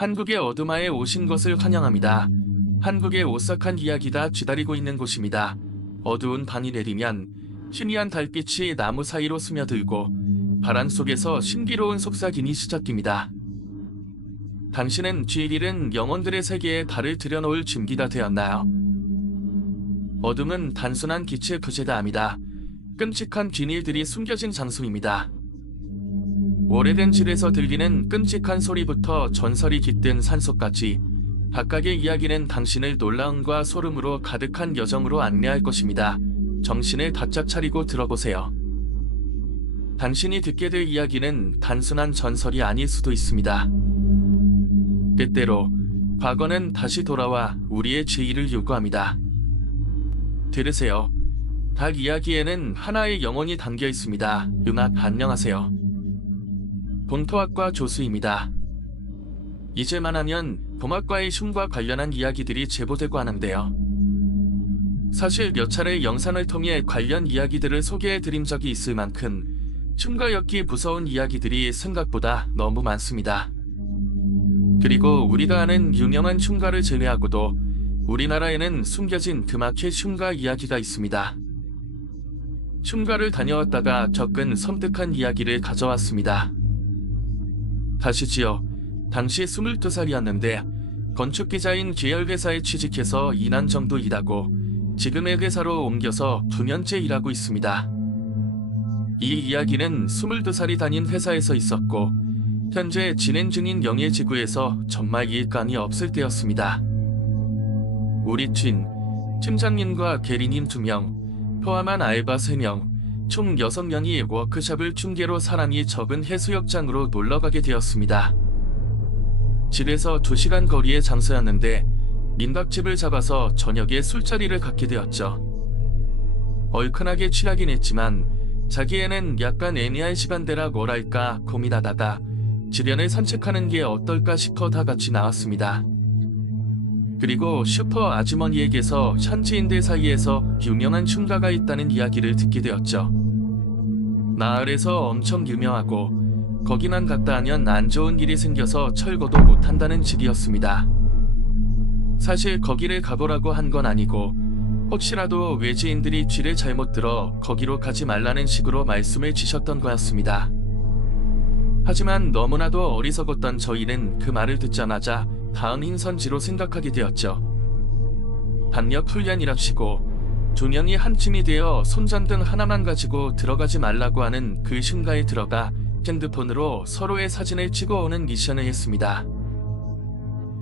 한국의 어둠아에 오신 것을 환영합니다. 한국의 오싹한 이야기가 기다리고 있는 곳입니다. 어두운 밤이 내리면 희미한 달빛이 나무 사이로 스며들고 바람 속에서 신비로운 속삭임이 시작됩니다. 당신은 쥐일은 영혼들의 세계에 발을 들여놓을 준비가 되었나요? 어둠은 단순한 빛의 부재가 아니다. 끔찍한 비밀들이 숨겨진 장소입니다. 오래된 질에서 들리는 끔찍한 소리부터 전설이 깃든 산속까지 각각의 이야기는 당신을 놀라움과 소름으로 가득한 여정으로 안내할 것입니다. 정신을 바짝 차리고 들어보세요. 당신이 듣게 될 이야기는 단순한 전설이 아닐 수도 있습니다. 때때로 과거는 다시 돌아와 우리의 죄의를 요구합니다. 들으세요. 닭 이야기에는 하나의 영혼이 담겨 있습니다. 음악 안녕하세요. 본토학과 조수입니다. 이제만 하면 봄학과의 흉과 관련한 이야기들이 제보되고 하는데요. 사실 몇 차례 영상을 통해 관련 이야기들을 소개해드린 적이 있을 만큼 흉과 엮기 무서운 이야기들이 생각보다 너무 많습니다. 그리고 우리가 아는 유명한 흉가를 제외하고도 우리나라에는 숨겨진 드막의 흉가 이야기가 있습니다. 흉가를 다녀왔다가 겪은 섬뜩한 이야기를 가져왔습니다. 다시지요. 당시 22살이었는데 건축기자인 계열회사에 취직해서 2년 정도 일하고 지금의 회사로 옮겨서 9년째 일하고 있습니다. 이 이야기는 22살이 다닌 회사에서 있었고 현재 진행 중인 영예지구에서 정말 일감이 없을 때였습니다. 우리 팀장님과 계리님 2명, 포함한 알바 3명, 총 6명이 워크숍을 핑계로 사람이 적은 해수욕장으로 놀러가게 되었습니다. 집에서 2시간 거리의 장소였는데 민박집을 잡아서 저녁에 술자리를 갖게 되었죠. 얼큰하게 취하긴 했지만 자기에는 약간 애매한 시간대라 뭐랄까 고민하다가 주변을 산책하는 게 어떨까 싶어 다 같이 나왔습니다. 그리고 슈퍼 아주머니에게서 현지인들 사이에서 유명한 흉가가 있다는 이야기를 듣게 되었죠. 마을에서 엄청 유명하고 거기만 갔다 하면 안 좋은 일이 생겨서 철거도 못한다는 집이었습니다. 사실 거기를 가보라고 한 건 아니고 혹시라도 외지인들이 쥐를 잘못 들어 거기로 가지 말라는 식으로 말씀을 주셨던 거였습니다. 하지만 너무나도 어리석었던 저희는 그 말을 듣자마자 다음 hin선지로 생각하게 되었죠. 담력 훈련이랍시고 2명이 한 팀이 되어 손전등 하나만 가지고 들어가지 말라고 하는 그 흉가에 들어가 핸드폰으로 서로의 사진을 찍어오는 미션을 했습니다.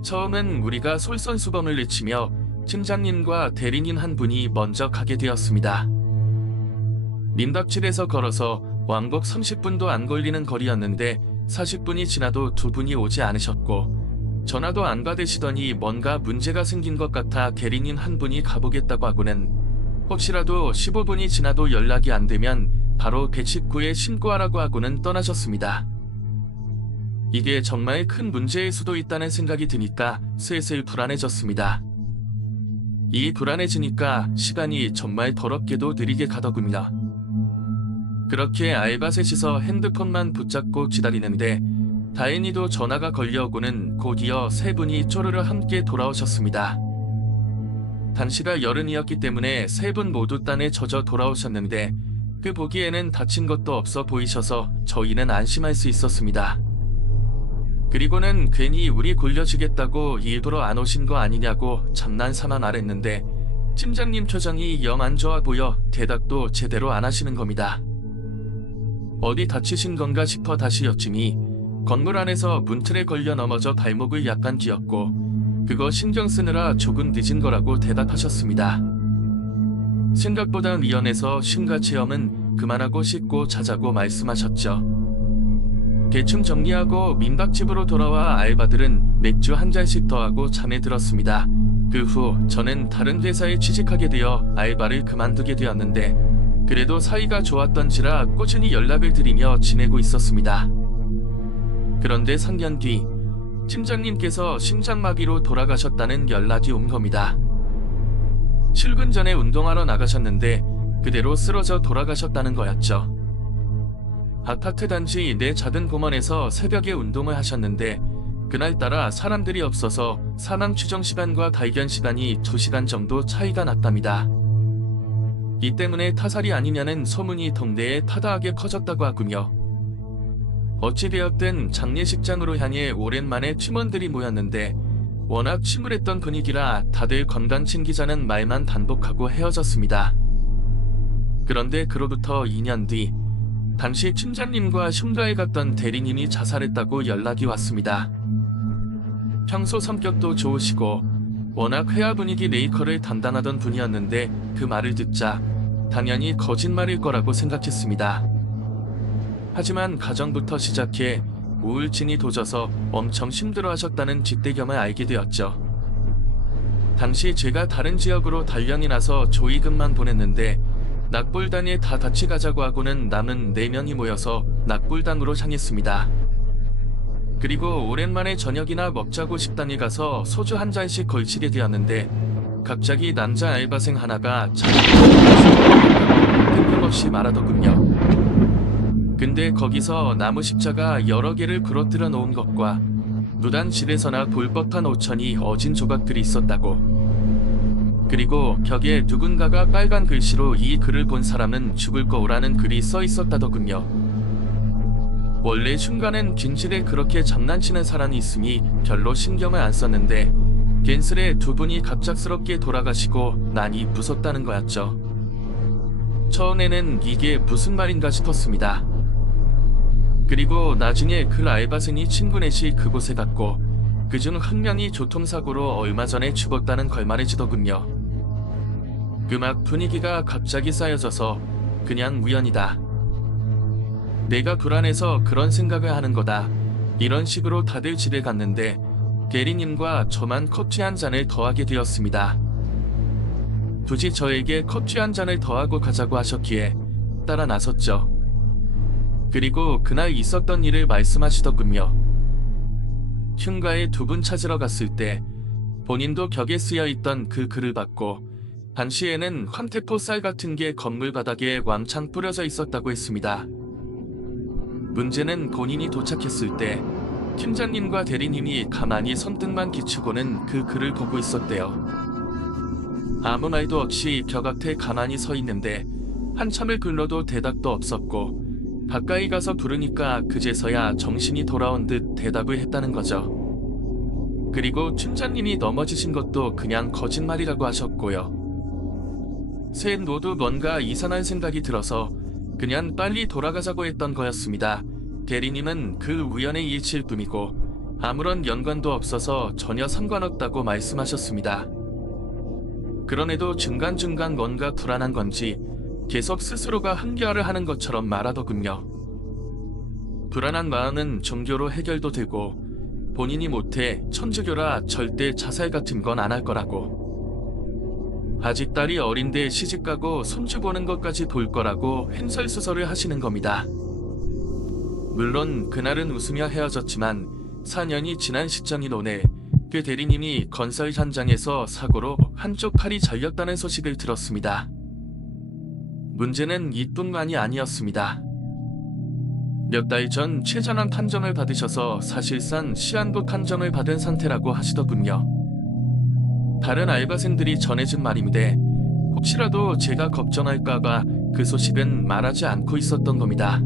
처음은 우리가 솔선수범을 외치며 팀장님과 대리님 한 분이 먼저 가게 되었습니다. 민박집에서 걸어서 왕복 30분도 안 걸리는 거리였는데 40분이 지나도 2분이 오지 않으셨고 전화도 안 받으시더니 뭔가 문제가 생긴 것 같아 대리님 한 분이 가보겠다고 하고는 혹시라도 15분이 지나도 연락이 안 되면 바로 119에 신고하라고 하고는 떠나셨습니다. 이게 정말 큰 문제일 수도 있다는 생각이 드니까 슬슬 불안해졌습니다. 이 불안해지니까 시간이 정말 더럽게도 느리게 가더군요. 그렇게 알바 셋이서 핸드폰만 붙잡고 기다리는데 다행히도 전화가 걸려오고는 곧이어 3분이 쪼르르 함께 돌아오셨습니다. 당시가 여름이었기 때문에 3분 모두 땀에 젖어 돌아오셨는데 그 보기에는 다친 것도 없어 보이셔서 저희는 안심할 수 있었습니다. 그리고는 괜히 우리 굴려주겠다고 일부러 안 오신 거 아니냐고 장난삼아 말했는데 팀장님 표정이 영 안 좋아 보여 대답도 제대로 안 하시는 겁니다. 어디 다치신 건가 싶어 다시 여쭈니 건물 안에서 문틀에 걸려 넘어져 발목을 약간 찧었고 그거 신경 쓰느라 조금 늦은 거라고 대답하셨습니다. 생각보다 미연해서 흉가 체험은 그만하고 씻고 자자고 말씀하셨죠. 대충 정리하고 민박집으로 돌아와 알바들은 맥주 한 잔씩 더 하고 잠에 들었습니다. 그 후 저는 다른 회사에 취직하게 되어 알바를 그만두게 되었는데 그래도 사이가 좋았던지라 꾸준히 연락을 드리며 지내고 있었습니다. 그런데 3년 뒤 팀장님께서 심장마비로 돌아가셨다는 연락이 온 겁니다. 출근 전에 운동하러 나가셨는데 그대로 쓰러져 돌아가셨다는 거였죠. 아파트 단지 내 작은 공원에서 새벽에 운동을 하셨는데 그날따라 사람들이 없어서 사망 추정 시간과 발견 시간이 2시간 정도 차이가 났답니다. 이 때문에 타살이 아니냐는 소문이 동네에 타다하게 퍼졌다고 하군요. 어찌되었든 장례식장으로 향해 오랜만에 팀원들이 모였는데 워낙 침울했던 분위기라 다들 건강 챙기자는 말만 반복하고 헤어졌습니다. 그런데 그로부터 2년 뒤 당시 팀장님과 흉가에 갔던 대리님이 자살했다고 연락이 왔습니다. 평소 성격도 좋으시고 워낙 회화 분위기 메이커를 담당하던 분이었는데 그 말을 듣자 당연히 거짓말일 거라고 생각했습니다. 하지만 가정부터 시작해 우울증이 도져서 엄청 힘들어하셨다는 뒷배경을 알게 되었죠. 당시 제가 다른 지역으로 단련이 나서 조의금만 보냈는데 낙골당에 다 같이 가자고 하고는 남은 4명이 모여서 낙골당으로 향했습니다. 그리고 오랜만에 저녁이나 먹자고 식당에 가서 소주 한 잔씩 걸치게 되었는데 갑자기 남자 알바생 하나가 뜬금없이 말하더군요. 근데 거기서 나무 십자가 여러 개를 부러뜨려 놓은 것과 무단실에서나 볼법한 오천이 어진 조각들이 있었다고. 그리고 벽에 누군가가 빨간 글씨로 이 글을 본 사람은 죽을 거라는 글이 써 있었다더군요. 원래 흉가는 빈실에 그렇게 장난치는 사람이 있으니 별로 신경을 안 썼는데 갠슬에 2분이 갑작스럽게 돌아가시고 나니 무섭다는 거였죠. 처음에는 이게 무슨 말인가 싶었습니다. 그리고 나중에 그 알바생이 친구 넷이 그곳에 갔고 그중 한 명이 교통사고로 얼마 전에 죽었다는 걸 말해주더군요. 음악 분위기가 갑자기 쌓여져서 그냥 우연이다. 내가 불안해서 그런 생각을 하는 거다. 이런 식으로 다들 집에 갔는데 대리님과 저만 커피 한 잔을 더하게 되었습니다. 굳이 저에게 커피 한 잔을 더하고 가자고 하셨기에 따라 나섰죠. 그리고 그날 있었던 일을 말씀하시더군요. 흉가에 2분 찾으러 갔을 때 본인도 벽에 쓰여있던 그 글을 받고 당시에는 황태포 쌀 같은 게 건물 바닥에 왕창 뿌려져 있었다고 했습니다. 문제는 본인이 도착했을 때 팀장님과 대리님이 가만히 손등만 기추고는 그 글을 보고 있었대요. 아무 말도 없이 벽 앞에 가만히 서 있는데 한참을 불러도 대답도 없었고 가까이 가서 부르니까 그제서야 정신이 돌아온 듯 대답을 했다는 거죠. 그리고 팀장님이 넘어지신 것도 그냥 거짓말이라고 하셨고요. 셋 모두 뭔가 이상한 생각이 들어서 그냥 빨리 돌아가자고 했던 거였습니다. 대리님은 그 우연의 일치일 뿐이고 아무런 연관도 없어서 전혀 상관없다고 말씀하셨습니다. 그런데도 중간중간 뭔가 불안한 건지 계속 스스로가 한결을 하는 것처럼 말하더군요. 불안한 마음은 종교로 해결도 되고 본인이 못해 천주교라 절대 자살 같은 건 안 할 거라고. 아직 딸이 어린데 시집가고 손주 보는 것까지 볼 거라고 횡설수설을 하시는 겁니다. 물론 그날은 웃으며 헤어졌지만 4년이 지난 시점인 오늘 그 대리님이 건설 현장에서 사고로 한쪽 팔이 잘렸다는 소식을 들었습니다. 문제는 이뿐만이 아니었습니다. 몇 달 전 췌전암 판정을 받으셔서 사실상 시한부 판정을 받은 상태라고 하시더군요. 다른 알바생들이 전해준 말인데 혹시라도 제가 걱정할까봐 그 소식은 말하지 않고 있었던 겁니다.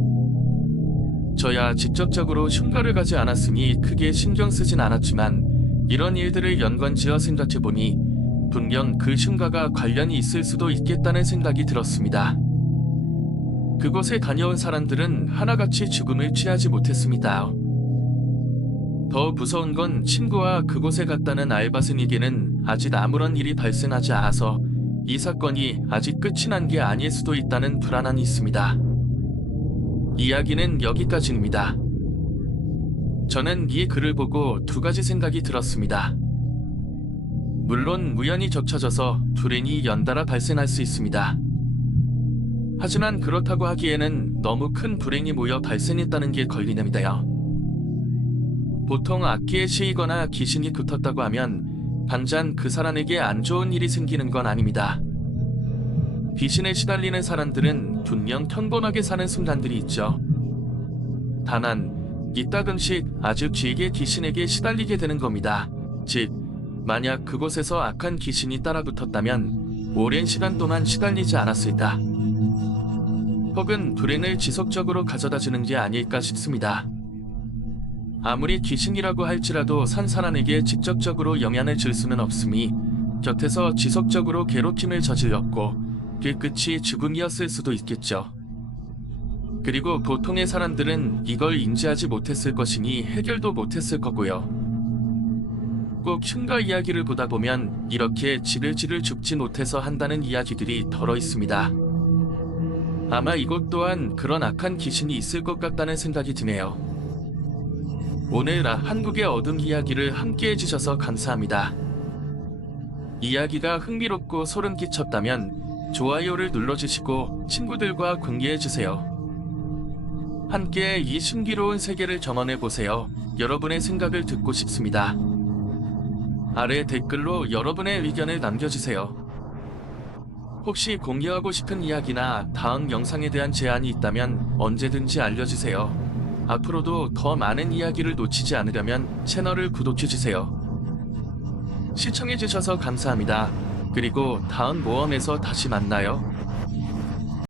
저야 직접적으로 흉가를 가지 않았으니 크게 신경 쓰진 않았지만 이런 일들을 연관지어 생각해보니 분명 그 흉가가 관련이 있을 수도 있겠다는 생각이 들었습니다. 그곳에 다녀온 사람들은 하나같이 죽음을 취하지 못했습니다. 더 무서운 건 친구와 그곳에 갔다는 알바생에게는 아직 아무런 일이 발생하지 않아서 이 사건이 아직 끝이 난 게 아닐 수도 있다는 불안함이 있습니다. 이야기는 여기까지입니다. 저는 이 글을 보고 2가지 생각이 들었습니다. 물론 우연히 겹쳐져서 불행이 연달아 발생할 수 있습니다. 하지만 그렇다고 하기에는 너무 큰 불행이 모여 발생했다는 게 걸리는데요. 보통 악기에 씌이거나 귀신이 붙었다고 하면 당장 그 사람에게 안 좋은 일이 생기는 건 아닙니다. 귀신에 시달리는 사람들은 분명 평범하게 사는 순간들이 있죠. 다만 이따금씩 아주 길게 귀신에게 시달리게 되는 겁니다. 즉, 만약 그곳에서 악한 귀신이 따라붙었다면 오랜 시간 동안 시달리지 않았을 다 혹은 불행을 지속적으로 가져다주는 게 아닐까 싶습니다. 아무리 귀신이라고 할지라도 산 사람에게 직접적으로 영향을 줄 수는 없으니 곁에서 지속적으로 괴롭힘을 저질렀고 그 끝이 죽음이었을 수도 있겠죠. 그리고 보통의 사람들은 이걸 인지하지 못했을 것이니 해결도 못했을 거고요. 꼭 흉가 이야기를 보다 보면 이렇게 지를 죽지 못해서 한다는 이야기들이 덜어 있습니다. 아마 이곳 또한 그런 악한 귀신이 있을 것 같다는 생각이 드네요. 오늘 한국의 어둠 이야기를 함께 해주셔서 감사합니다. 이야기가 흥미롭고 소름 끼쳤다면 좋아요를 눌러주시고 친구들과 공유해주세요. 함께 이 신기로운 세계를 경험해보세요. 여러분의 생각을 듣고 싶습니다. 아래 댓글로 여러분의 의견을 남겨주세요. 혹시 공유하고 싶은 이야기나 다음 영상에 대한 제안이 있다면 언제든지 알려주세요. 앞으로도 더 많은 이야기를 놓치지 않으려면 채널을 구독해주세요. 시청해주셔서 감사합니다. 그리고 다음 모험에서 다시 만나요.